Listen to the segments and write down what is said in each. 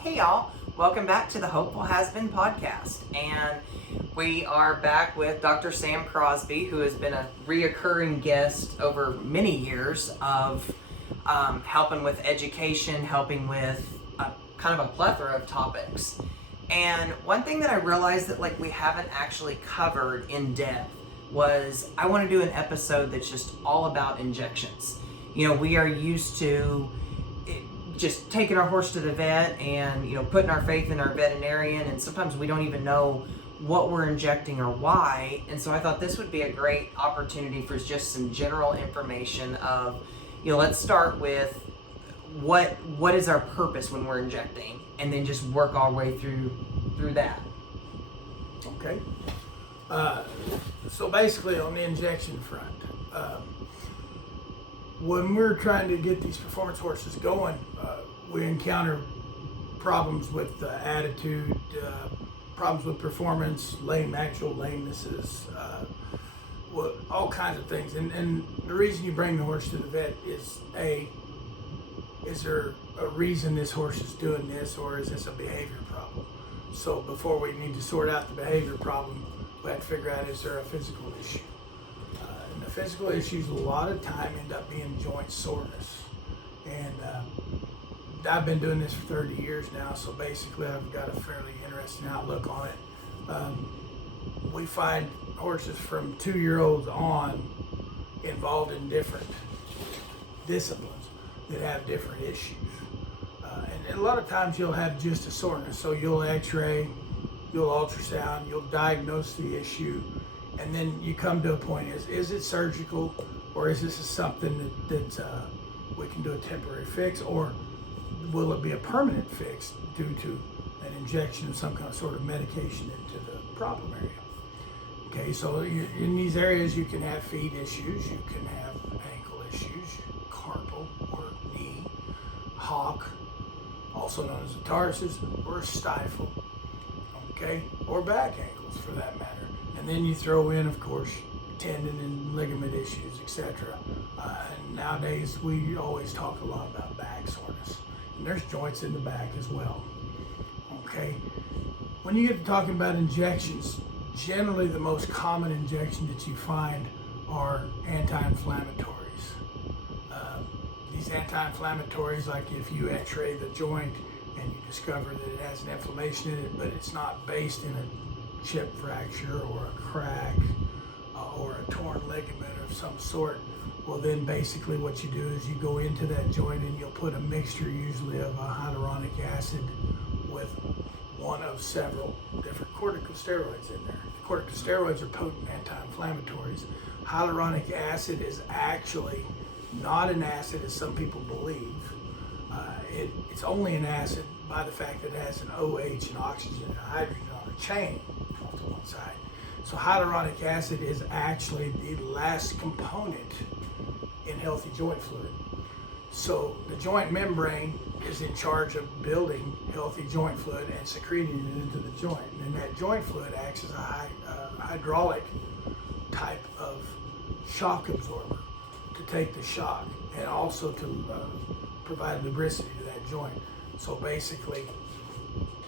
Hey y'all, welcome back to the Hopeful Has Been podcast. And we are back with Dr. Sam Crosby, who has been a reoccurring guest over many years of helping with education, helping with kind of a plethora of topics. And one thing that I realized that we haven't actually covered in depth was I want to do an episode that's just all about injections. You know, we are used to just taking our horse to the vet and putting our faith in our veterinarian, and sometimes we don't even know what we're injecting or why. And so I thought this would be a great opportunity for just some general information of, let's start with what is our purpose when we're injecting, and then just work our way through that. Okay. So basically on the injection front, when we're trying to get these performance horses going, we encounter problems with attitude, problems with performance, actual lamenesses, all kinds of things. And the reason you bring the horse to the vet is is there a reason this horse is doing this, or is this a behavior problem? So before we need to sort out the behavior problem, we have to figure out, is there a physical issue? And the physical issues a lot of time end up being joint soreness. And I've been doing this for 30 years now, so basically I've got a fairly interesting outlook on it. We find horses from 2-year-olds on involved in different disciplines that have different issues. And a lot of times you'll have just a soreness, so you'll x-ray, you'll ultrasound, you'll diagnose the issue, and then you come to a point, is it surgical, or is this something that we can do a temporary fix, or will it be a permanent fix due to an injection of some kind of sort of medication into the problem area? Okay, so in these areas you can have feet issues, you can have ankle issues, carpal or knee, hock, also known as a tarsus, or a stifle, okay, or back ankles for that matter. And then you throw in, of course, tendon and ligament issues, etc. And nowadays we always talk a lot about back soreness. And there's joints in the back as well. Okay. When you get to talking about injections, generally the most common injection that you find are anti-inflammatories. These anti-inflammatories, like if you x-ray the joint and you discover that it has an inflammation in it, but it's not based in a chip fracture or a crack or a torn ligament of some sort, well then basically what you do is you go into that joint and you'll put a mixture usually of a hyaluronic acid with one of several different corticosteroids in there. Corticosteroids are potent anti-inflammatories. Hyaluronic acid is actually not an acid as some people believe. It's only an acid by the fact that it has an OH, an oxygen, and a hydrogen on a chain off to one side. So hyaluronic acid is actually the last component in healthy joint fluid. So the joint membrane is in charge of building healthy joint fluid and secreting it into the joint. And that joint fluid acts as a hydraulic type of shock absorber to take the shock and also to provide lubricity to that joint. So basically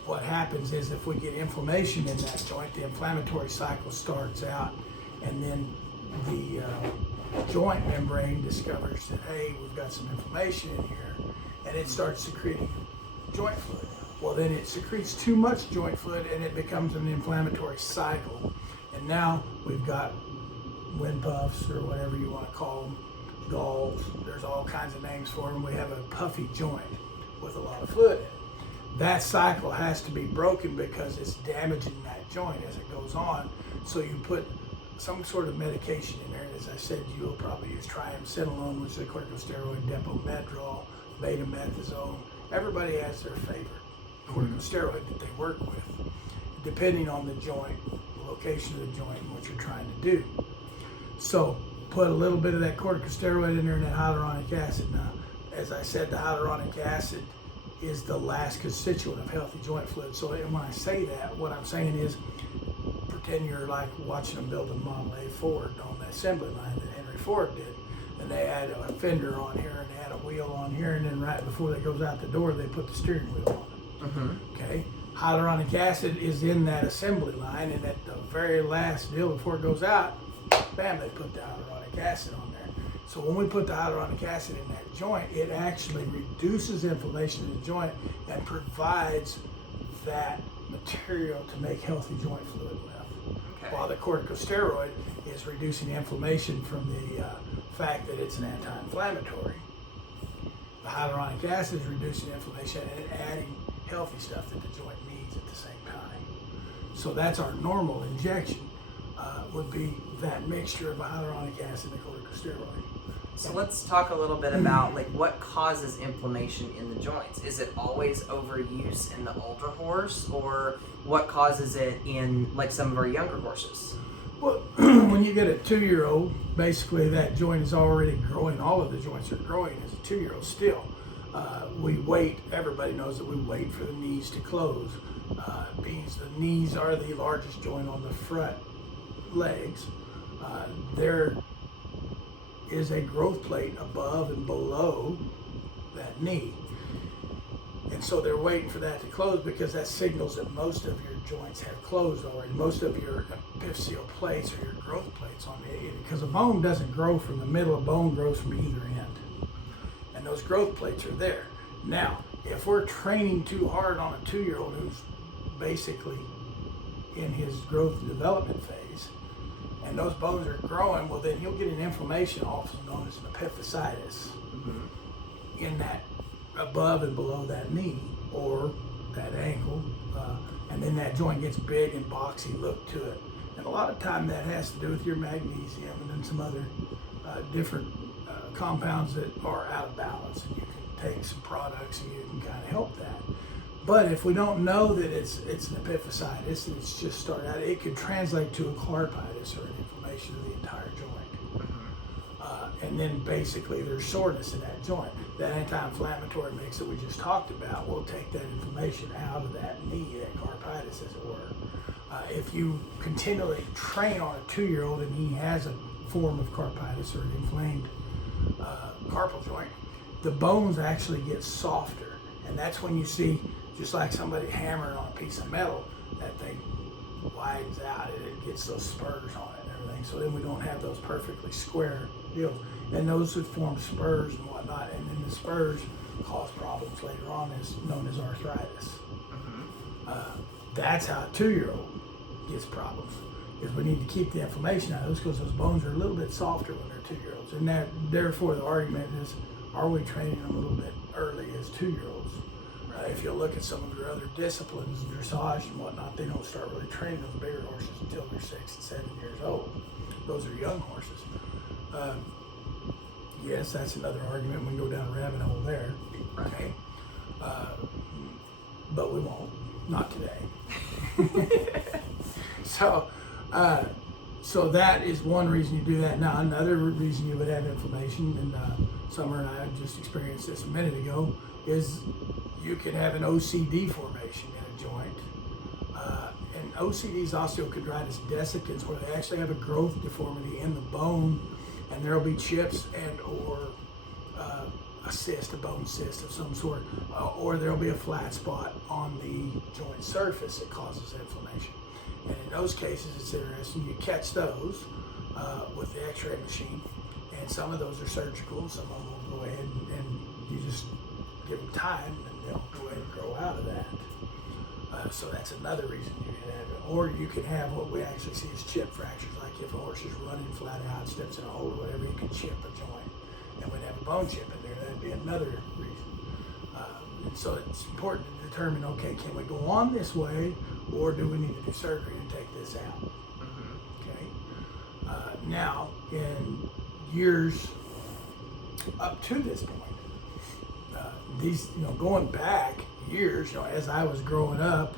what happens is if we get inflammation in that joint, the inflammatory cycle starts out, and then the joint membrane discovers that, hey, we've got some inflammation in here, and it starts secreting joint fluid. Well, then it secretes too much joint fluid and it becomes an inflammatory cycle. And now we've got wind puffs, or whatever you want to call them, galls, there's all kinds of names for them. We have a puffy joint with a lot of fluid in it. That cycle has to be broken because it's damaging that joint as it goes on. So you put some sort of medication in there. As I said, you'll probably use triamcinolone, which is a corticosteroid, depomedrol, betamethasone. Everybody has their favorite corticosteroid that they work with, depending on the joint, the location of the joint, and what you're trying to do. So put a little bit of that corticosteroid in there and that hyaluronic acid. Now, as I said, the hyaluronic acid is the last constituent of healthy joint fluid. So when I say that, what I'm saying is, pretend you're like watching them build a Model A Ford on the assembly line that Henry Ford did. And they had a fender on here and they had a wheel on here, and then right before that goes out the door, they put the steering wheel on it. Okay, hyaluronic acid is in that assembly line, and at the very last deal before it goes out, bam, they put the hyaluronic acid on there. So when we put the hyaluronic acid in that joint, it actually reduces inflammation in the joint and provides that material to make healthy joint fluid with. Okay. While the corticosteroid is reducing inflammation from the fact that it's an anti-inflammatory. The hyaluronic acid is reducing inflammation and adding healthy stuff that the joint needs at the same time. So that's our normal injection, would be that mixture of hyaluronic acid and corticosteroid. So let's talk a little bit about like what causes inflammation in the joints. Is it always overuse in the older horse, or what causes it in like some of our younger horses? Well, when you get a 2-year-old, basically that joint is already growing. All of the joints are growing as a 2-year-old still. We wait, everybody knows that we wait for the knees to close. Because the knees are the largest joint on the front legs. There is a growth plate above and below that knee. And so they're waiting for that to close because that signals that most of your joints have closed already. Most of your epiphyseal plates or your growth plates on the, because a bone doesn't grow from the middle, a bone grows from either end. And those growth plates are there. Now, if we're training too hard on a 2-year-old who's basically in his growth and development phase, and those bones are growing, well then he'll get an inflammation also known as an epiphysitis in that above and below that knee or that ankle, and then that joint gets big and boxy look to it. And a lot of time that has to do with your magnesium and then some other different compounds that are out of balance, and you can take some products and you can kind of help that. But if we don't know that it's an epiphysitis and it's just started out, it could translate to a carpitis or an inflammation of the entire joint. And then basically there's soreness in that joint. That anti-inflammatory mix that we just talked about will take that inflammation out of that knee, that carpitis as it were. If you continually train on a 2-year-old and he has a form of carpitis or an inflamed carpal joint, the bones actually get softer. And that's when you see, just like somebody hammering on a piece of metal, that thing widens out and it gets those spurs on it and everything. So then we don't have those perfectly square deals. And those would form spurs and whatnot, and then the spurs cause problems later on, as known as arthritis. That's how a 2-year-old gets problems, is we need to keep the inflammation out of those because those bones are a little bit softer when they're 2-year-olds. And that, therefore the argument is, are we training them a little bit early as 2-year-olds? If you look at some of your other disciplines, dressage and whatnot, they don't start really training those bigger horses until they're 6 and 7 years old. Those are young horses. Yes, that's another argument. We can go down a rabbit hole there. Okay. But we won't. Not today. So that is one reason you do that. Now, another reason you would have inflammation, and Summer and I just experienced this a minute ago, is you can have an OCD formation in a joint. And OCD is osteochondritis dissecans, where they actually have a growth deformity in the bone, and there'll be chips and or a cyst, a bone cyst of some sort, or there'll be a flat spot on the joint surface that causes inflammation. And in those cases, it's interesting. You catch those with the X-ray machine, and some of those are surgical. Some of them will go ahead and you just give them time, and they'll go ahead and grow out of that. So that's another reason you can have it. Or you can have what we actually see as chip fractures, like if a horse is running flat out, steps in a hole or whatever, you can chip a joint, and we'd have a bone chip in there. That'd be another reason. And so it's important to determine, okay, can we go on this way, or do we need to do surgery and take this out? Okay. Now, in years up to this point, these, going back years, as I was growing up,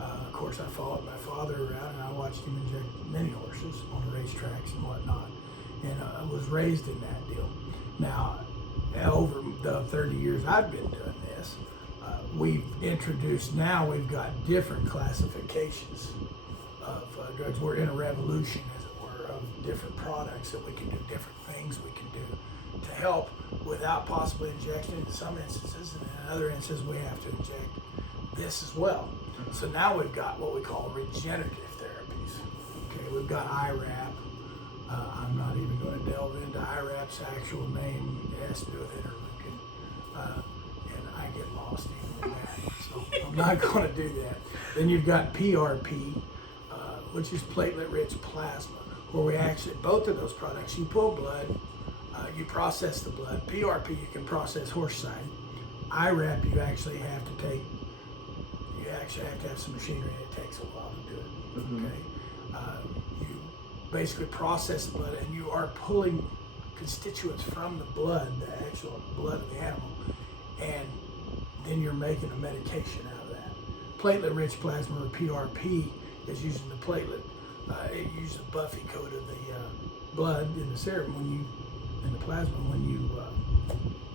of course I followed my father around and I watched him inject many horses on the racetracks and whatnot, and I was raised in that deal. Now, over the 30 years I've been doing this, we've got different classifications of drugs. We're in a revolution, as it were, of different products that we can do, different things we can do to help without possibly injection in some instances, and in other instances we have to inject this as well. So now we've got what we call regenerative therapies. Okay, we've got IRAP. I'm not even going to delve into IRAP's actual name. It has to do with interleukin, and I get lost even in that, so I'm not going to do that. Then you've got PRP, which is platelet-rich plasma, where we actually, both of those products, you pull blood, you process the blood. PRP, you can process horse side. IRAP, you actually have to have some machinery, and it takes a while to do it. Mm-hmm. Okay, you basically process the blood, and you are pulling constituents from the blood, the actual blood of the animal, and then you're making a medication out of that. Platelet-rich plasma, or PRP, is using the platelet. It uses the buffy coat of the blood in the serum in the plasma when you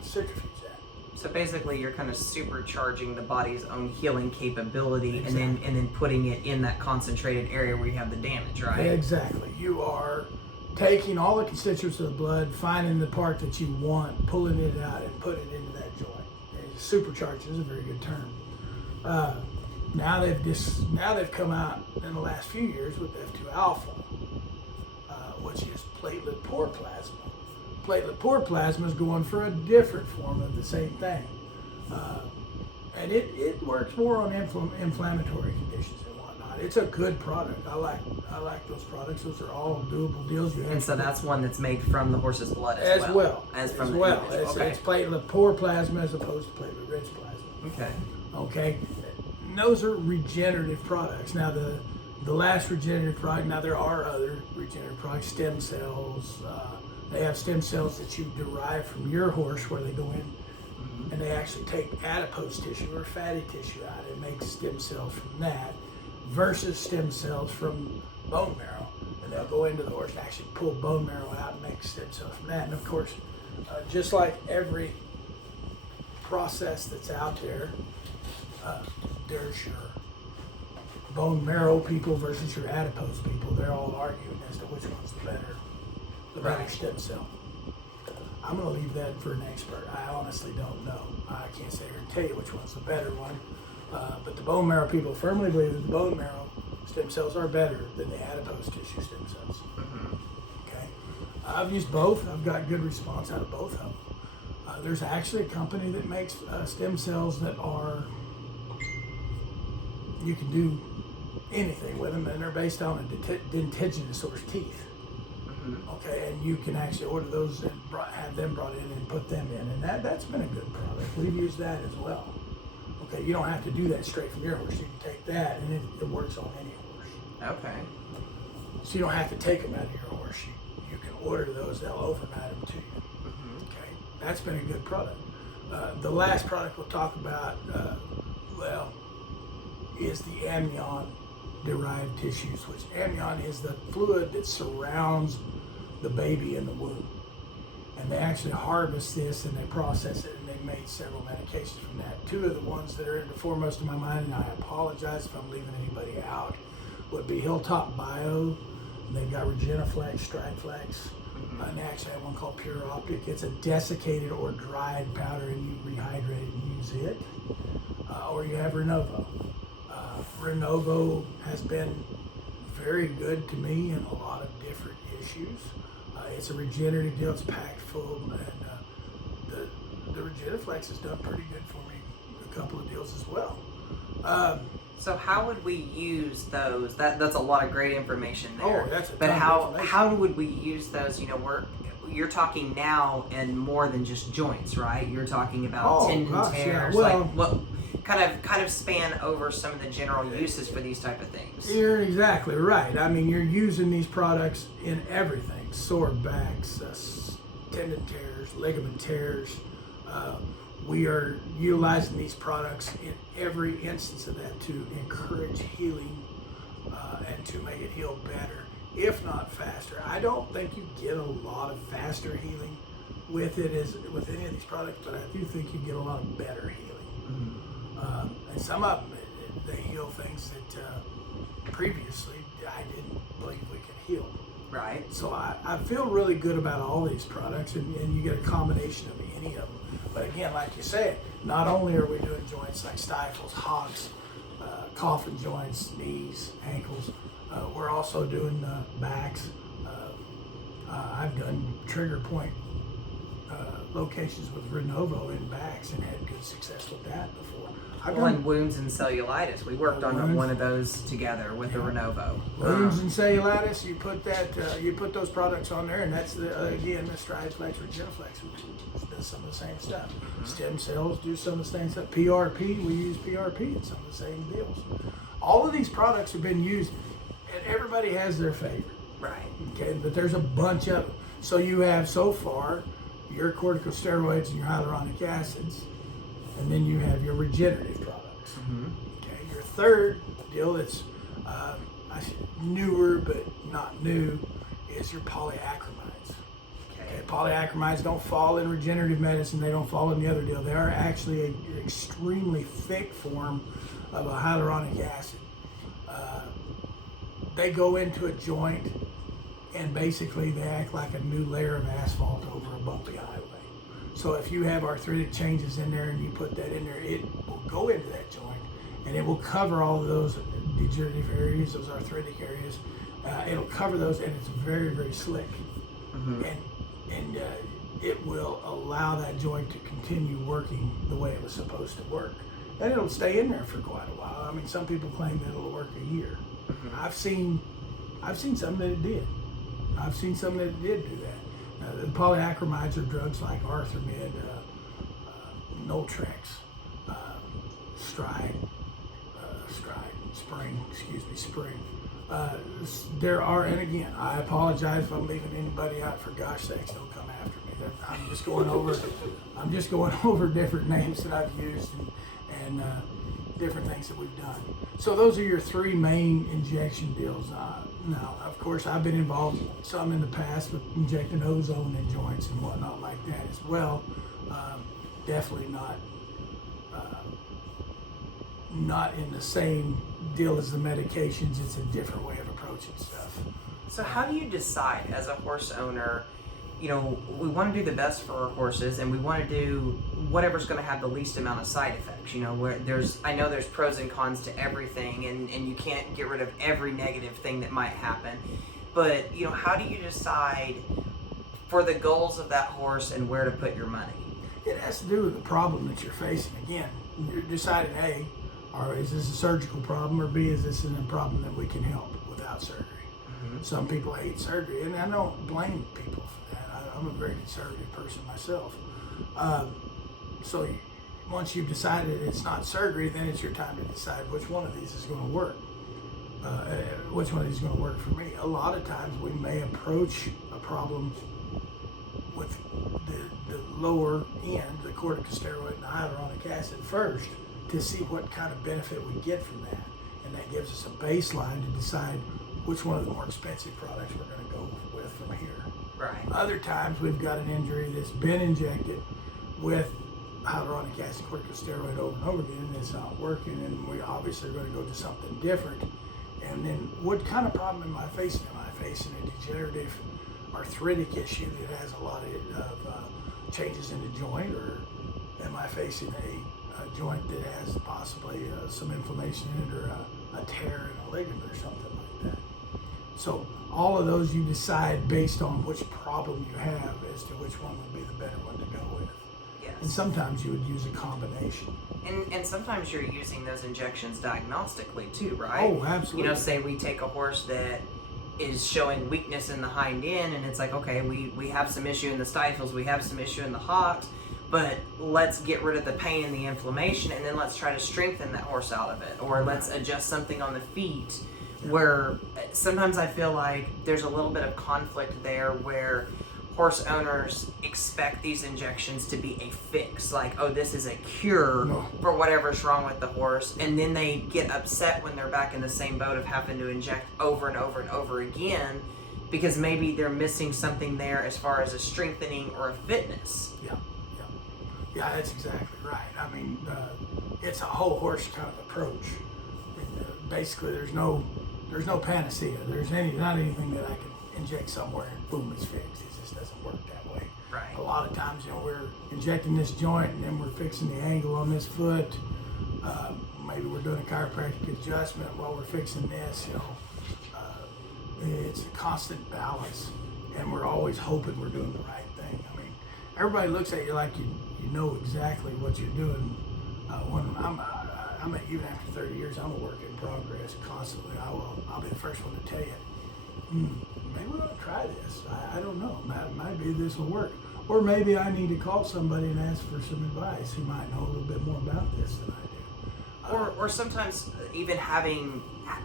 centrifuge that. So basically, you're kind of supercharging the body's own healing capability, Exactly. and then putting it in that concentrated area where you have the damage, right? Exactly. You are taking all the constituents of the blood, finding the part that you want, pulling it out, and putting it into that joint. And supercharging is a very good term. Now they've come out in the last few years with F2 alpha, which is platelet poor plasma. Platelet poor plasma is going for a different form of the same thing, and it works more on inflammatory conditions and whatnot. It's a good product. I like those products. Those are all doable deals. And so that's one that's made from the horse's blood as well. It's Okay. platelet poor plasma as opposed to platelet rich plasma. Okay. Okay, and those are regenerative products. Now the last regenerative product. Now there are other regenerative products, stem cells. They have stem cells that you derive from your horse, where they go in and they actually take adipose tissue or fatty tissue out and make stem cells from that, versus stem cells from bone marrow. And they'll go into the horse and actually pull bone marrow out and make stem cells from that. And of course, just like every process that's out there, there's your bone marrow people versus your adipose people. They're all arguing as to which one's the better stem cell. I'm going to leave that for an expert. I honestly don't know. I can't sit here and tell you which one's the better one. But the bone marrow people firmly believe that the bone marrow stem cells are better than the adipose tissue stem cells. Mm-hmm. Okay. I've used both. I've got good response out of both of them. There's actually a company that makes stem cells that are, you can do anything with them, and they're based on a dentiginous teeth. Okay, and you can actually order those and have them brought in and put them in, and that's been a good product. We've used that as well. Okay, you don't have to do that straight from your horse. You can take that, and it works on any horse. Okay. So you don't have to take them out of your horse. You can order those; they'll overnight them to you. Mm-hmm. Okay, that's been a good product. The last product we'll talk about, is the amnion-derived tissues, which amnion is the fluid that surrounds the baby in the womb. And they actually harvest this and they process it, and they've made several medications from that. Two of the ones that are foremost in my mind, and I apologize if I'm leaving anybody out, would be Hilltop Bio. They've got Regeniflex, Strideflex, and they actually have one called Pure Optic. It's a desiccated or dried powder, and you rehydrate it and use it. Or you have Renovo. Renovo has been very good to me in a lot of different issues. It's a regenerative deal. It's packed full, and the Regeniflex has done pretty good for me. A couple of deals as well. So how would we use those? That's a lot of great information there. Oh, that's a But ton of how information. would we use those? You're talking now in more than just joints, right? You're talking about tendon tears. Yeah. Well, like what kind of span over some of the general uses for these type of things. You're exactly right. I mean, you're using these products in everything. Sore backs, tendon tears, ligament tears. We are utilizing these products in every instance of that to encourage healing and to make it heal better, if not faster. I don't think you get a lot of faster healing with any of these products, but I do think you get a lot of better healing. And some of them, they heal things that previously I didn't believe we could heal. Right. So I feel really good about all these products, and you get a combination of any of them. But again, like you said, not only are we doing joints like stifles, hocks, coffin joints, knees, ankles, we're also doing backs. I've done trigger point locations with Renovo in backs and had good success with that before. I've On wounds and cellulitis, we worked on wounds. one of those together with the Renovo. Wounds and cellulitis, you put those products on there, and that's again the Stride Flex, Regeniflex, which does some of the same stuff. Stem cells do some of the same stuff. PRP, we use PRP in some of the same deals. All of these products have been used, and everybody has their favorite. Right. Okay, but there's a bunch of them. So you have so far your corticosteroids and your hyaluronic acids, and then you have your regenerative products. Okay, your third deal that's newer but not new is your polyacrylides. Okay, polyacrylides don't fall in regenerative medicine, they don't fall in the other deal. They are actually an extremely thick form of a hyaluronic acid. They go into a joint and basically they act like a new layer of asphalt over a bumpy highway. So if you have arthritic changes in there and you put that in there, it will go into that joint and it will cover all of those degenerative areas, those arthritic areas. It'll cover those, and it's very, very slick. And it will allow that joint to continue working the way it was supposed to work. And it'll stay in there for quite a while. I mean, some people claim that it'll work a year. I've seen some that it did. I've seen some that did do that. The polyacrylides are drugs like Arthromid, Noltrex, Spring. There are, and again, I apologize if I'm leaving anybody out. For gosh sakes, don't come after me. I'm just going over different names that I've used and different things that we've done. So those are your three main injection deals. Now, of course, I've been involved some in the past with injecting ozone in joints and whatnot like that as well. Definitely not in the same deal as the medications. It's a different way of approaching stuff. So how do you decide as a horse owner, you know, we want to do the best for our horses and we want to do whatever's going to have the least amount of side effects, you know, where I know there's pros and cons to everything and you can't get rid of every negative thing that might happen. But, you know, how do you decide for the goals of that horse and where to put your money? It has to do with the problem that you're facing. Again, you're deciding, A, or is this a surgical problem, or B, is this a problem that we can help without surgery? Some people hate surgery, and I don't blame people for that. I'm a very conservative person myself. So once you've decided it's not surgery, then it's your time to decide which one of these is going to work. Which one of these is going to work for me? A lot of times we may approach a problem with the lower end, the corticosteroid and the hyaluronic acid first, to see what kind of benefit we get from that. And that gives us a baseline to decide which one of the more expensive products we're going to go with from here. Right. Other times we've got an injury that's been injected with hyaluronic acid corticosteroid over and over again, and it's not working, and we obviously are going to go to something different. And then what kind of problem am I facing? Am I facing a degenerative arthritic issue that has a lot of changes in the joint, or am I facing a joint that has possibly some inflammation in it, or a tear in a ligament or something like that? So all of those you decide based on which problem you have as to which one would be the better one to go with. Yes. And sometimes you would use a combination. And sometimes you're using those injections diagnostically too, right? Oh, absolutely. You know, say we take a horse that is showing weakness in the hind end, and it's like, okay, we have some issue in the stifles, we have some issue in the hocks, but let's get rid of the pain and the inflammation, and then let's try to strengthen that horse out of it, or let's adjust something on the feet. Where sometimes I feel like there's a little bit of conflict there, where horse owners expect these injections to be a fix, like, oh, this is a cure for whatever's wrong with the horse, and then they get upset when they're back in the same boat of having to inject over and over and over again, because maybe they're missing something there as far as a strengthening or a fitness. Yeah, that's exactly right. I mean, it's a whole horse kind of approach. Basically, there's no panacea. There's not anything that I can inject somewhere and boom, it's fixed. It just doesn't work that way. Right. A lot of times, we're injecting this joint and then we're fixing the angle on this foot. Maybe we're doing a chiropractic adjustment while we're fixing this. It's a constant balance, and we're always hoping we're doing the right thing. I mean, everybody looks at you like you know exactly what you're doing. When I'm even after 30 years, I'm a work in progress constantly. I'll be the first one to tell you, maybe we ought to try this. I don't know. Maybe this will work. Or maybe I need to call somebody and ask for some advice who might know a little bit more about this than I do. Or sometimes even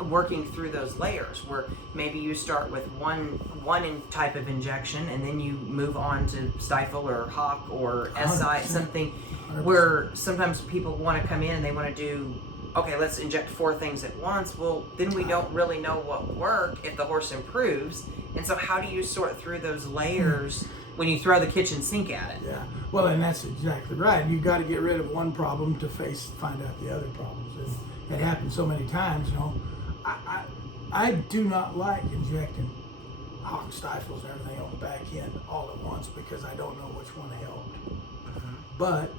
working through those layers where maybe you start with one type of injection and then you move on to stifle or hock or SI, something 100%. Where sometimes people want to come in and they want to do, okay, let's inject 4 things at once. Well, then we don't really know what will work if the horse improves. And so how do you sort through those layers when you throw the kitchen sink at it? Yeah, well, and that's exactly right. You've got to get rid of one problem to find out the other problems. And it happens so many times, I do not like injecting hock stifles and everything on the back end all at once because I don't know which one helped. But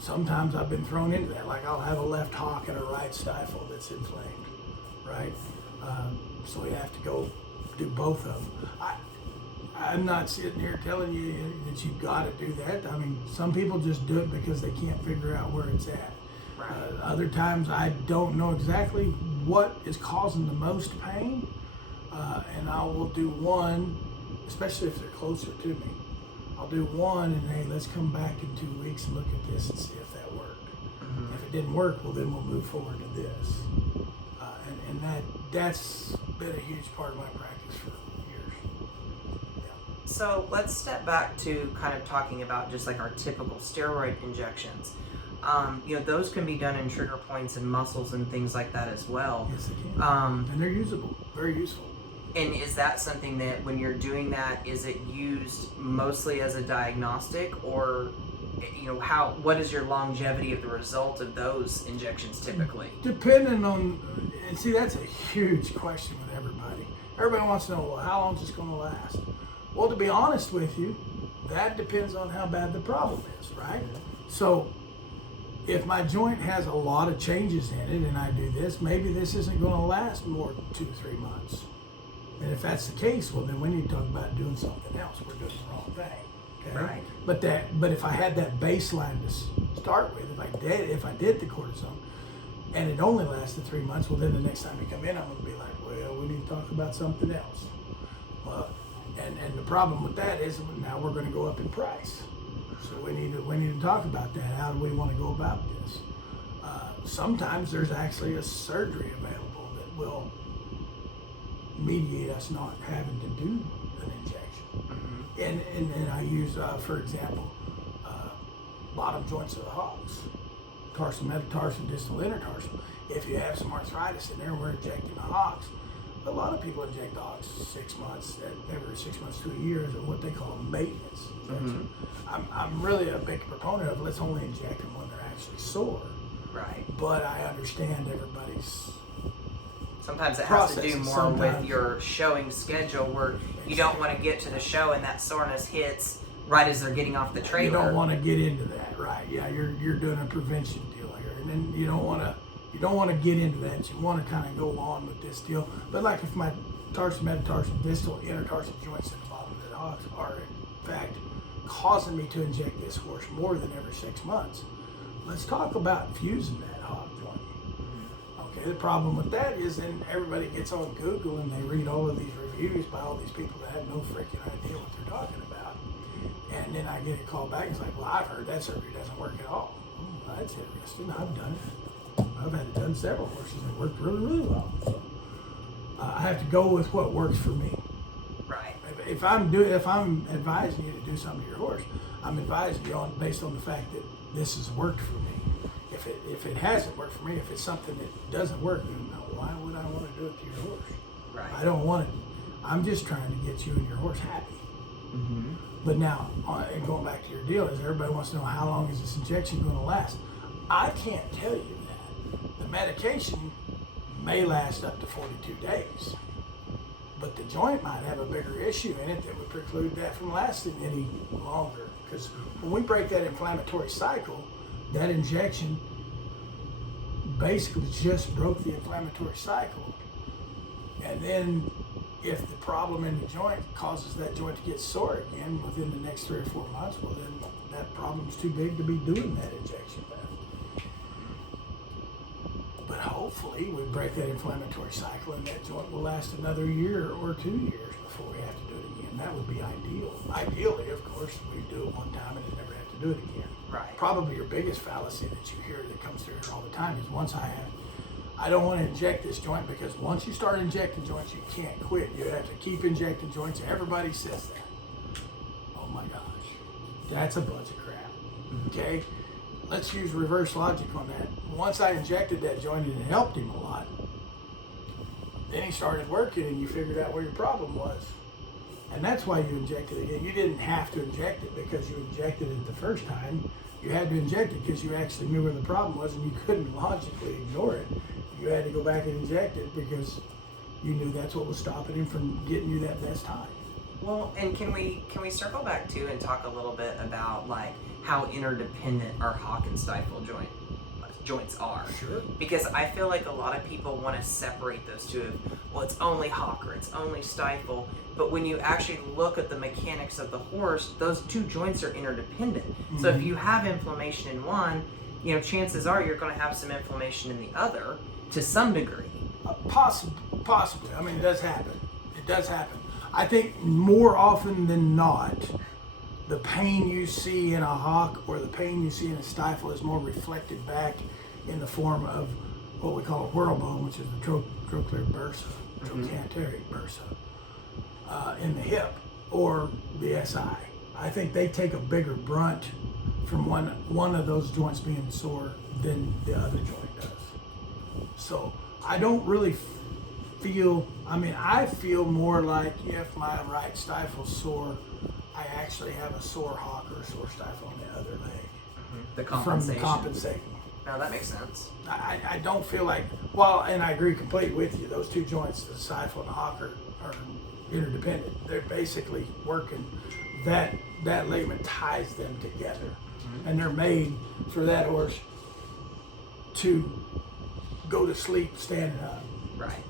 sometimes I've been thrown into that. Like I'll have a left hock and a right stifle that's inflamed, right? So we have to go do both of them. I'm not sitting here telling you that you've got to do that. I mean, some people just do it because they can't figure out where it's at. Right. Other times I don't know exactly what is causing the most pain, and I will do one, especially if they're closer to me. I'll do one and hey, let's come back in 2 weeks and look at this and see if that worked. If it didn't work, well then we'll move forward to this. And that's been a huge part of my practice for years. Yeah. So let's step back to kind of talking about just like our typical steroid injections. Those can be done in trigger points and muscles and things like that as well. Yes, they can. And they're usable, very useful. And is that something that when you're doing that, is it used mostly as a diagnostic, or what is your longevity of the result of those injections typically? Depending on, and see, that's a huge question with everybody. Everybody wants to know, well, how long is this going to last? Well, to be honest with you, that depends on how bad the problem is, right? So if my joint has a lot of changes in it and I do this, maybe this isn't going to last more than 2 to 3 months. And if that's the case, well, then we need to talk about doing something else. We're doing the wrong thing. Okay? Right. But if I had that baseline to start with, if I did the cortisone, and it only lasted 3 months, well, then the next time you come in, I'm going to be like, well, we need to talk about something else. Well, and the problem with that is now we're going to go up in price. So we need to talk about that. How do we want to go about this? Sometimes there's actually a surgery available that will mediate us not having to do an injection. And I use, for example, bottom joints of the hocks, tarsal, metatarsal, distal, intertarsal. If you have some arthritis in there, we're injecting the hocks. A lot of people inject the hocks 6 months, every 6 months to a year, is what they call maintenance injection. I'm really a big proponent of let's only inject them when they're actually sore. Right. But I understand everybody's. Sometimes it has to do more with your showing schedule, where you don't want to get to the show and that soreness hits right as they're getting off the trailer. You don't want to get into that, right? Yeah, you're doing a prevention deal here, and then you don't want to get into that. You want to kind of go on with this deal. But like if my tarsal, metatarsal, distal, intertarsal joints at the bottom of the hocks are in fact causing me to inject this horse more than every 6 months, let's talk about fusing that hock joint. Okay, the problem with that is then everybody gets on Google and they read all of these reviews by all these people that have no freaking idea what they're talking about. And then I get a call back, it's like, well, I've heard that surgery doesn't work at all. Oh, that's interesting, I've done it. I've had it done several horses and it worked really, really well. So I have to go with what works for me. Right. If I'm advising you to do something to your horse, I'm advising you based on the fact that this has worked for me. If it hasn't worked for me, if it's something that doesn't work, then why would I want to do it to your horse? Right. I don't want it. I'm just trying to get you and your horse happy. But now, going back to your deal, is everybody wants to know how long is this injection going to last? I can't tell you that. The medication may last up to 42 days, but the joint might have a bigger issue in it that would preclude that from lasting any longer. Because when we break that inflammatory cycle, that injection basically just broke the inflammatory cycle. And then if the problem in the joint causes that joint to get sore again within the next 3 or 4 months, well then that problem's too big to be doing that injection with. But hopefully we break that inflammatory cycle and that joint will last another year or 2 years before we have to do it again. That would be ideal. Ideally, of course, we do it one time and then never have to do it again. Right. Probably your biggest fallacy that you hear that comes through here all the time is I don't want to inject this joint, because once you start injecting joints, you can't quit. You have to keep injecting joints. Everybody says that. Oh my gosh, that's a bunch of crap. Okay, let's use reverse logic on that. Once I injected that joint and it helped him a lot, then he started working and you figured out where your problem was. And that's why you injected it again. You didn't have to inject it because you injected it the first time. You had to inject it because you actually knew where the problem was and you couldn't logically ignore it. You had to go back and inject it because you knew that's what was stopping him from getting you that best time. Well, and can we circle back too and talk a little bit about like how interdependent our hock and stifle joints are? Sure. Because I feel like a lot of people want to separate those two. Well, it's only hock or it's only stifle. But when you actually look at the mechanics of the horse, those two joints are interdependent. Mm-hmm. So if you have inflammation in one, chances are you're going to have some inflammation in the other to some degree. Possibly. I mean, it does happen. It does happen. I think more often than not, the pain you see in a hock or the pain you see in a stifle is more reflected back in the form of what we call a whorlbone, which is the trochlear bursa, trochanteric bursa, in the hip, or the SI. I think they take a bigger brunt from one of those joints being sore than the other joint does. So I don't really I feel more like if my right stifle's sore, I actually have a sore hock or a sore stifle on the other leg. Mm-hmm. The compensation. From compensating. No, that makes sense. I don't feel like, and I agree completely with you, those two joints, the stifle and the hock, are interdependent. They're basically working, that ligament ties them together. Mm-hmm. And they're made for that horse to go to sleep standing up. Right.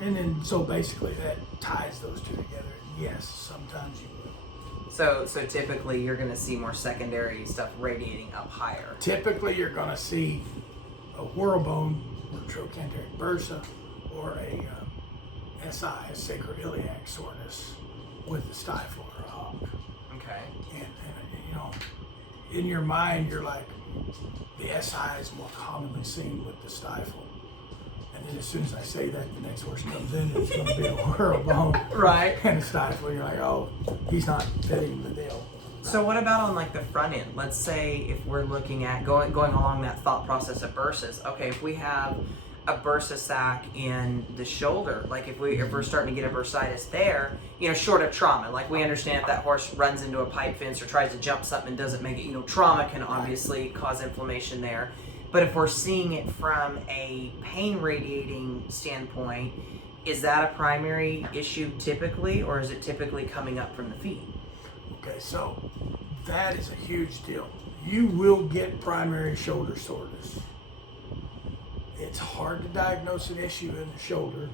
And then so basically that ties those two together. Yes, sometimes you will. So typically you're going to see more secondary stuff radiating up higher. Typically you're going to see a whorlbone or trochanteric bursa or a SI, a sacroiliac soreness with the stifle or a hock. Okay. And in your mind you're like, the SI is more commonly seen with the stifle. And then as soon as I say that, the next horse comes in, it's going to be a whorlbone. Right. And a stifle. You're like, oh, he's not fitting the deal. So what about on like the front end? Let's say if we're looking at going along that thought process of bursas. Okay, if we have a bursa sac in the shoulder, like if we're starting to get a bursitis there, short of trauma, like we understand if that horse runs into a pipe fence or tries to jump something and doesn't make it, trauma can obviously cause inflammation there. But if we're seeing it from a pain radiating standpoint, is that a primary issue typically, or is it typically coming up from the feet? Okay, so that is a huge deal. You will get primary shoulder soreness. It's hard to diagnose an issue in the shoulder.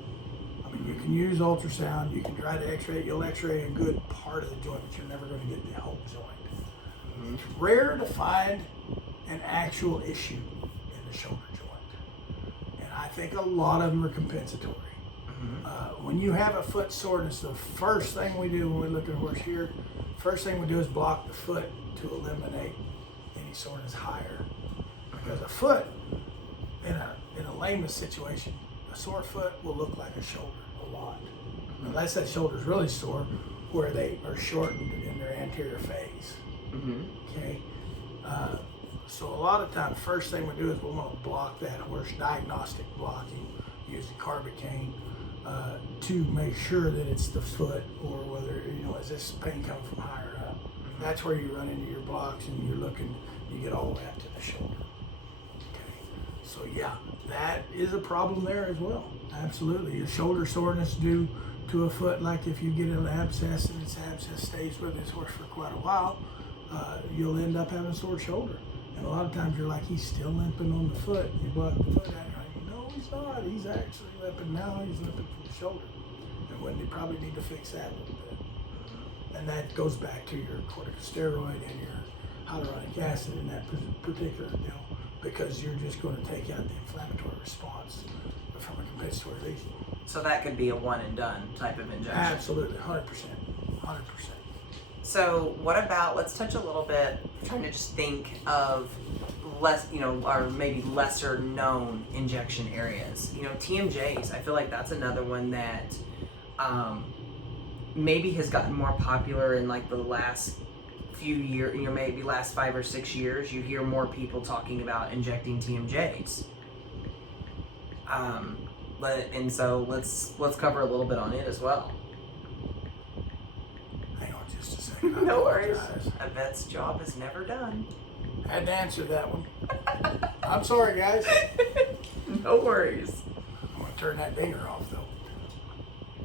I mean, you can use ultrasound, you can try to x-ray it, you'll x-ray a good part of the joint, but you're never going to get the whole joint. Mm-hmm. It's rare to find an actual issue in the shoulder joint. And I think a lot of them are compensatory. Mm-hmm. When you have a foot soreness, the first thing we do when we look at a horse here, first thing we do is block the foot to eliminate any soreness higher. Because a foot, in a lameness situation, a sore foot will look like a shoulder a lot. Unless that shoulder is really sore, where they are shortened in their anterior phase. Mm-hmm. Okay? So a lot of times, first thing we do is we want to block that horse, diagnostic blocking, using carbocaine to make sure that it's the foot, or whether, is this pain coming from higher up. Mm-hmm. That's where you run into your blocks and you're looking, you get all the way up to the shoulder. So yeah, that is a problem there as well. Absolutely. Is shoulder soreness due to a foot, like if you get an abscess and this abscess stays with this horse for quite a while, you'll end up having a sore shoulder. And a lot of times you're like, he's still limping on the foot. You butt the foot out, you're like, no, he's not. He's actually limping now. He's limping from the shoulder. And when you probably need to fix that a little bit. And that goes back to your corticosteroid and your hyaluronic acid in that particular deal, because you're just going to take out the inflammatory response from a compensatory lesion. So that could be a one and done type of injection. Absolutely, 100%. So what about, let's touch a little bit, I'm trying to just think of less, or maybe lesser known injection areas. TMJs, I feel like that's another one that maybe has gotten more popular in like the last few years, maybe last 5 or 6 years. You hear more people talking about injecting TMJs. And so let's cover a little bit on it as well. Hang on just a second. No worries. A vet's job is never done. I had to answer that one. I'm sorry, guys. No worries. I'm going to turn that dinger off, though.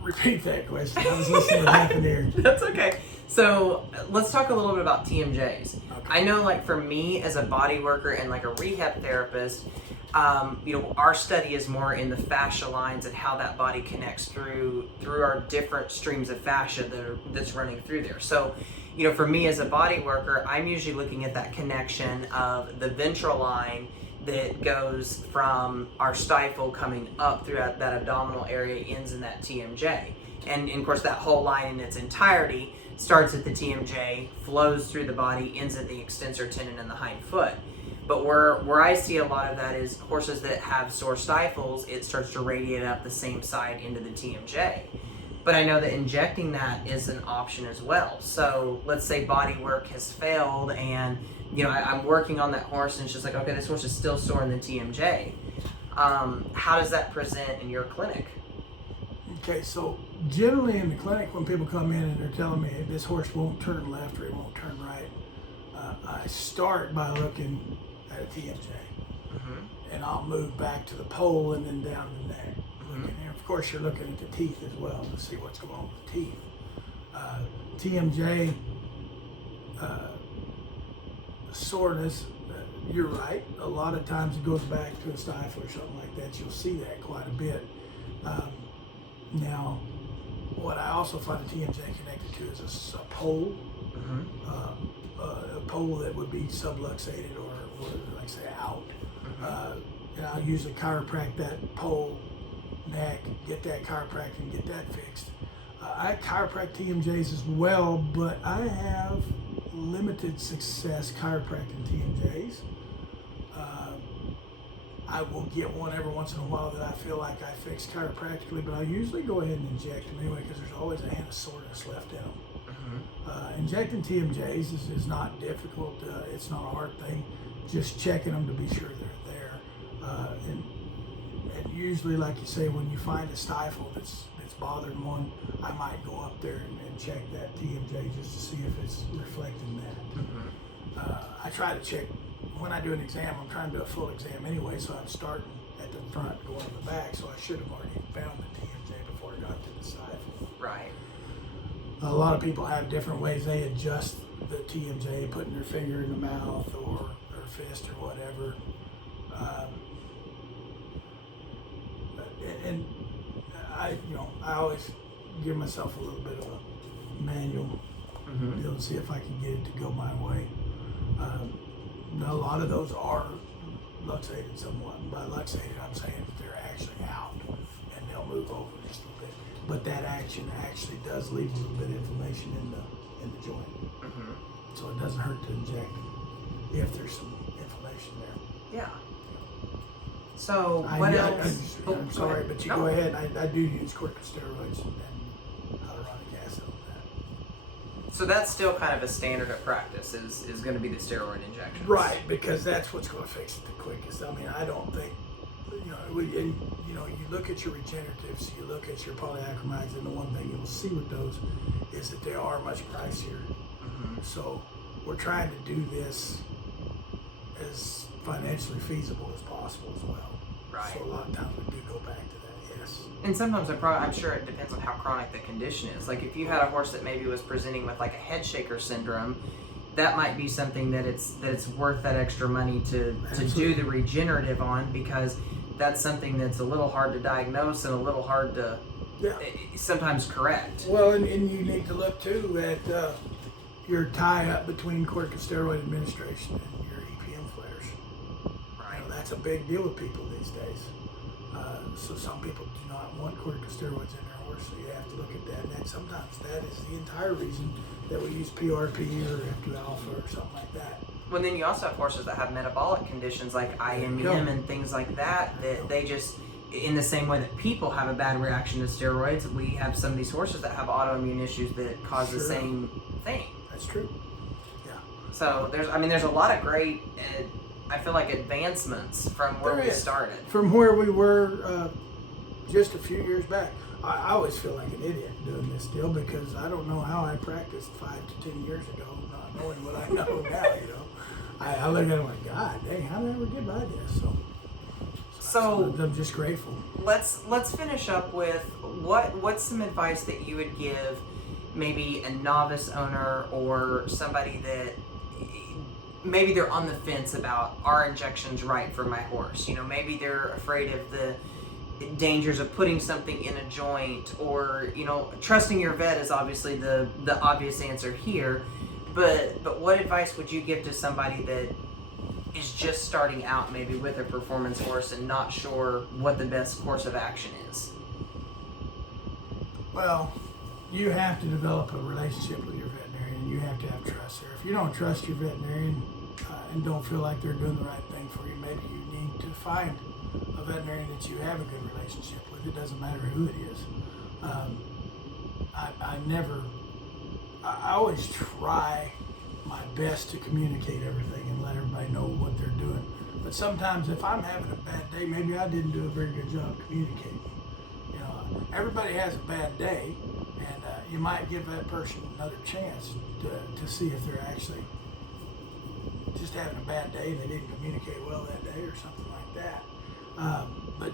Repeat that question. I was listening with half an ear. That's okay. So let's talk a little bit about TMJs. Okay. I know, like for me as a body worker and like a rehab therapist, our study is more in the fascia lines and how that body connects through our different streams of fascia that's running through there. So, for me as a body worker, I'm usually looking at that connection of the ventral line that goes from our stifle coming up through that abdominal area, ends in that TMJ. And of course, that whole line in its entirety starts at the TMJ, flows through the body, ends at the extensor tendon in the hind foot. But where I see a lot of that is horses that have sore stifles, it starts to radiate up the same side into the TMJ. But I know that injecting that is an option as well. So let's say body work has failed and I'm working on that horse and it's just like, okay, this horse is still sore in the TMJ. How does that present in your clinic? Okay, so generally in the clinic when people come in and they're telling me this horse won't turn left or it won't turn right, I start by looking at a TMJ. Mm-hmm. And I'll move back to the pole and then down the neck. Mm-hmm. And of course you're looking at the teeth as well to see what's going on with the teeth. TMJ soreness, you're right. A lot of times it goes back to a stifle or something like that. You'll see that quite a bit. Now, what I also find a TMJ connected to is a pole. Mm-hmm. A pole that would be subluxated or like say out. Mm-hmm. And I'll usually chiropract that pole, neck, get that chiropractic and get that fixed. I chiropract TMJs as well, but I have limited success chiropracting TMJs. I will get one every once in a while that I feel like I fixed chiropractically, but I usually go ahead and inject them anyway because there's always a hint of soreness left in them. Mm-hmm. Injecting TMJs is not difficult. It's not a hard thing. Just checking them to be sure they're there. And usually, like you say, when you find a stifle that's bothering one, I might go up there and check that TMJ just to see if it's reflecting that. Mm-hmm. I try to check. When I do an exam, I'm trying to do a full exam anyway, so I'm starting at the front, going to the back, so I should have already found the TMJ before I got to the stifle. Right. A lot of people have different ways they adjust the TMJ, putting their finger in the mouth or their fist or whatever. And I always give myself a little bit of a manual deal to see if I can get it to go my way. A lot of those are luxated somewhat. And by luxated, I'm saying that they're actually out and they'll move over just a little bit. But that action actually does leave a little bit of inflammation in the joint. Mm-hmm. So it doesn't hurt to inject if there's some inflammation there. Yeah. So what else? I'm sorry, but you go ahead. I do use corticosteroids and hyaluronic acid on that. So that's still kind of a standard of practice is going to be the steroid injections. Right, because that's what's going to fix it the quickest. I mean, I don't think, you look at your regeneratives, you look at your polyacrylides, and the one thing you'll see with those is that they are much pricier. Mm-hmm. So we're trying to do this as financially feasible as possible as well. Right. So a lot of times we do go back to that, yes. And sometimes I'm sure it depends on how chronic the condition is. Like if you had a horse that maybe was presenting with like a head shaker syndrome, that might be something that it's worth that extra money to do the regenerative on, because that's something that's a little hard to diagnose and a little hard to sometimes correct. Well, and you need to look too at your tie-up between corticosteroid administration and your EPM flares. Right. That's a big deal with people these days. So some people do not want corticosteroids in their horse, so you have to look at that. And sometimes that is the entire reason that we use PRP or F2 alpha or something like that. Well, then you also have horses that have metabolic conditions like IMEM and things like that they just, in the same way that people have a bad reaction to steroids, we have some of these horses that have autoimmune issues that cause the same thing. That's true. Yeah. So there's a lot of great, I feel like, advancements from where we started. From where we were just a few years back. I always feel like an idiot doing this deal because I don't know how I practiced 5 to 10 years ago, not knowing what I know now, you know. I look at it like, God dang, how did I ever get by this? So I'm just grateful. Let's finish up with what's some advice that you would give maybe a novice owner or somebody that maybe they're on the fence about, are injections right for my horse? You know, maybe they're afraid of the dangers of putting something in a joint, or, you know, trusting your vet is obviously the obvious answer here, but what advice would you give to somebody that is just starting out maybe with a performance horse and not sure what the best course of action is? Well, you have to develop a relationship with your veterinarian. You have to have trust there. If you don't trust your veterinarian and don't feel like they're doing the right thing for you, maybe you need to find a veterinarian that you have a good relationship with. It doesn't matter who it is. I always try my best to communicate everything and let everybody know what they're doing. But sometimes if I'm having a bad day, maybe I didn't do a very good job communicating. You know, everybody has a bad day, and you might give that person another chance to see if they're actually just having a bad day and they didn't communicate well that day or something like that. But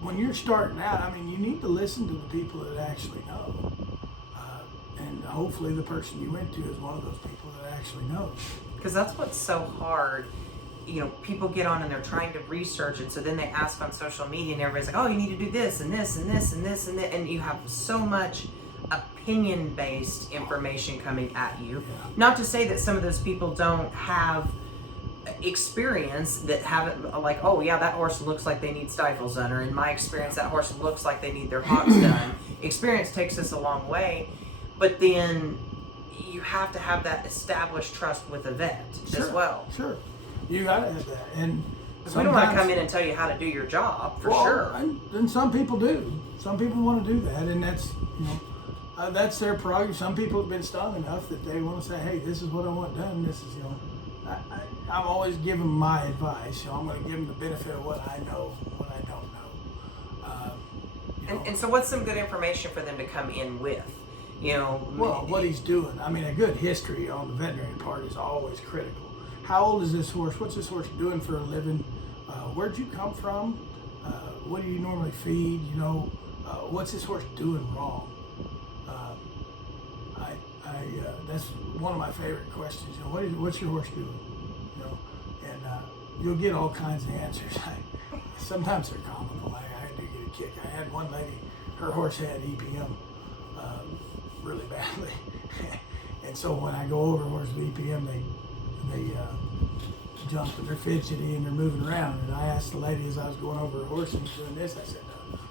when you're starting out, I mean, you need to listen to the people that actually know. And hopefully the person you went to is one of those people that actually knows. Because that's what's so hard. You know, people get on and they're trying to research it, so then they ask on social media and everybody's like, oh, you need to do this and this and this and this and that, and you have so much opinion-based information coming at you. Yeah. Not to say that some of those people don't have experience, that have it like, oh yeah, that horse looks like they need stifles done, or in my experience that horse looks like they need their hocks done. Experience takes us a long way, but then you have to have that established trust with a vet as well. Sure, you gotta have that. And we don't want to come in and tell you how to do your job, for sure. And some people do. Some people want to do that, and that's, you know, that's their prerogative. Some people have been stung enough that they want to say, hey, this is what I want done. This is, you know, I'm always giving my advice. You know, I'm going to give them the benefit of what I know, what I don't know. And so what's some good information for them to come in with? You know, well, what he's doing. I mean, a good history on the veterinary part is always critical. How old is this horse? What's this horse doing for a living? Where'd you come from? What do you normally feed? You know, what's this horse doing wrong? That's one of my favorite questions. You know, what's your horse doing? You know, and you'll get all kinds of answers. Sometimes they're comical. I do get a kick. I had one lady, her horse had EPM really badly, and so when I go over horse with EPM, they jump and they're fidgety and they're moving around. And I asked the lady as I was going over her horse and he's doing this, I said,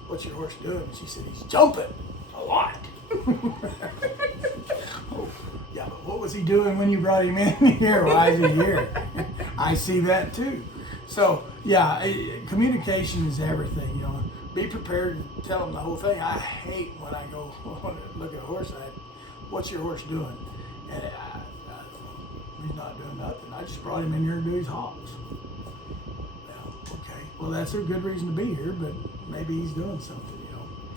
what's your horse doing? And she said, he's jumping a lot. Oh, yeah, but what was he doing when you brought him in here? Why is he here? I see that too. So yeah, communication is everything. You know, be prepared to tell them the whole thing. I hate when I go look at a horse. What's your horse doing? And he's not doing nothing. I just brought him in here to do his hogs. Well, okay. Well, that's a good reason to be here, but maybe he's doing something.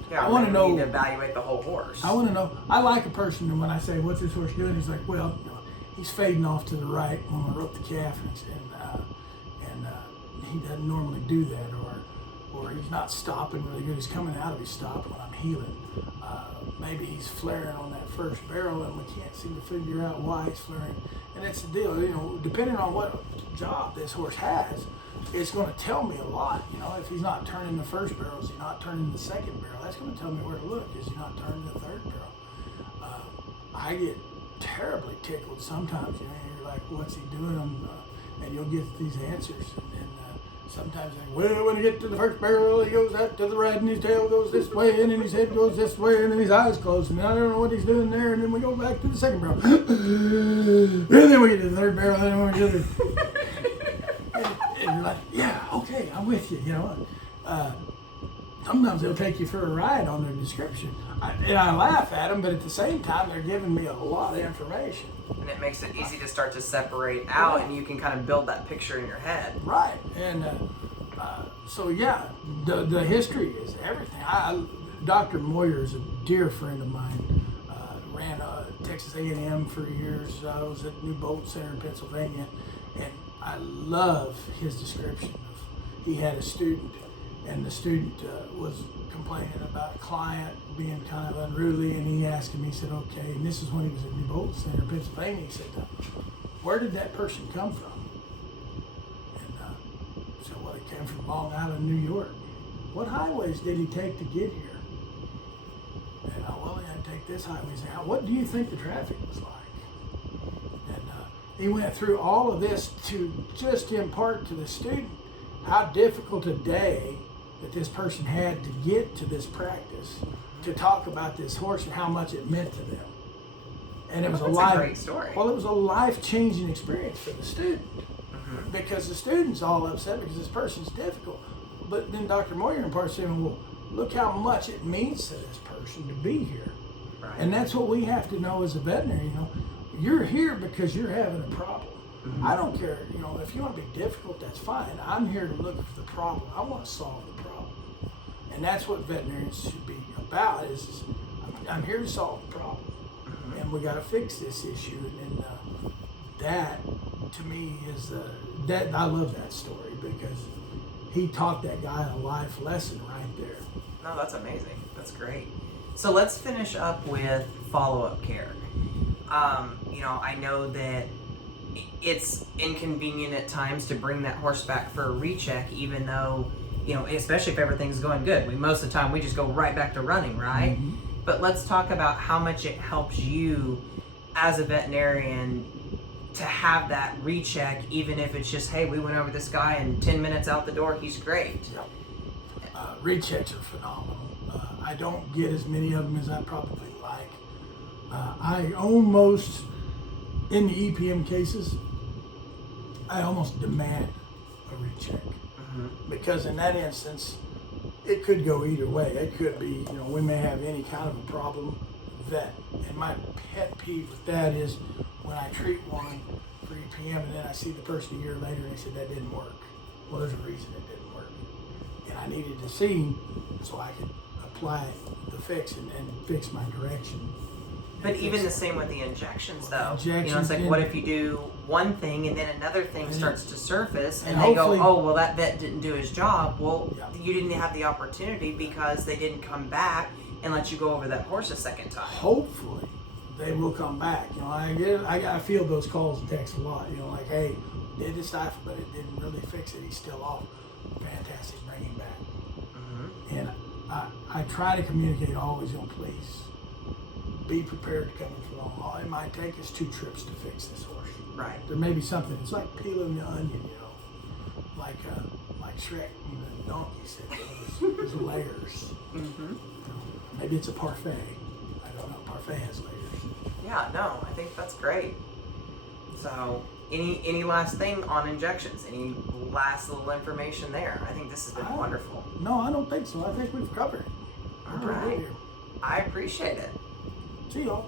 Yeah, I want to know. You need to evaluate the whole horse. I want to know. I like a person, and when I say, "What's this horse doing?" He's like, "Well, you know, he's fading off to the right when I rope the calf, and he doesn't normally do that, or he's he's not stopping really good. He's coming out of his stop when I'm healing. Maybe he's flaring on that first barrel and we can't seem to figure out why he's flaring. And that's the deal, you know, depending on what job this horse has, it's going to tell me a lot. You know, if he's not turning the first barrel, is he not turning the second barrel? That's going to tell me where to look. Is he not turning the third barrel? I get terribly tickled sometimes. You know, you're like, what's he doing? And you'll get these answers. And sometimes they, well, when you get to the first barrel, he goes out to the right and his tail goes this way and then his head goes this way and then his eyes close and I don't know what he's doing there, and then we go back to the second barrel. And then we get to the third barrel and then we get to and you're like, yeah, okay, I'm with you, you know. Sometimes they'll take you for a ride on their description. And I laugh at them, but at the same time, they're giving me a lot of information. And it makes it easy to start to separate out, and you can kind of build that picture in your head. Right. And so, yeah, the history is everything. Dr. Moyer is a dear friend of mine. Ran Texas A&M for years. I was at New Bolt Center in Pennsylvania. And I love his description of, he had a student, and the student was complaining about a client being kind of unruly, and he asked him, he said, okay, and this is when he was at New Bolt Center in Pennsylvania, he said, where did that person come from? And I said, well, he came from Long Island, New York. What highways did he take to get here? And well, he had to take this highway. He said, what do you think the traffic was like? And he went through all of this to just impart to the student how difficult a day that this person had to get to this practice to talk about this horse and how much it meant to them. And it was a great story. Well, it was a life-changing experience for the student, because the student's all upset because this person's difficult. But then Dr. Moyer imparts to him, well, look how much it means to this person to be here. Right. And that's what we have to know as a veterinary. You know, you're here because you're having a problem. I don't care, you know, if you want to be difficult, that's fine. I'm here to look for the problem. I want to solve the problem. And that's what veterinarians should be about, is I'm here to solve the problem. And we got to fix this issue. And that, to me, is, that I love that story, because he taught that guy a life lesson right there. No, that's amazing. That's great. So let's finish up with follow-up care. You know, I know that it's inconvenient at times to bring that horse back for a recheck, even though, you know, especially if everything's going good. Most of the time we just go right back to running, right? But let's talk about how much it helps you as a veterinarian to have that recheck, even if it's just, hey, we went over this guy and 10 minutes out the door, he's great. Yep. Rechecks are phenomenal. I don't get as many of them as I probably like. I almost, in the EPM cases, I almost demand a recheck. Because in that instance, it could go either way. It could be, you know, we may have any kind of a problem that, and my pet peeve with that is when I treat one for EPM and then I see the person a year later and they said that didn't work. Well, there's a reason it didn't work. And I needed to see so I could apply the fix and fix my direction. But even the same with the injections, though. You know, it's Injections, like, and- what if you do one thing and then another thing starts to surface and and they go, hopefully- oh, well, that vet didn't do his job. Well, Yeah. you didn't have the opportunity because they didn't come back and let you go over that horse a second time. Hopefully they will come back. You know, I feel those calls and texts a lot. You know, like, hey, did the stifle, but it didn't really fix it. He's still off. Fantastic, bring him back. And I try to communicate always, you know, please be prepared to come in for long haul. It might take us 2 trips to fix this horse. Right. There may be something. It's like peeling the onion, you know, like Shrek and the donkey said. There's layers. You know, maybe it's a parfait. I don't know. Parfait has layers. Yeah, no, I think that's great. So, any last thing on injections? Any last little information there? I think this has been wonderful. No, I don't think so. I think we've covered it. All We're doing good right. here. I appreciate it. See y'all.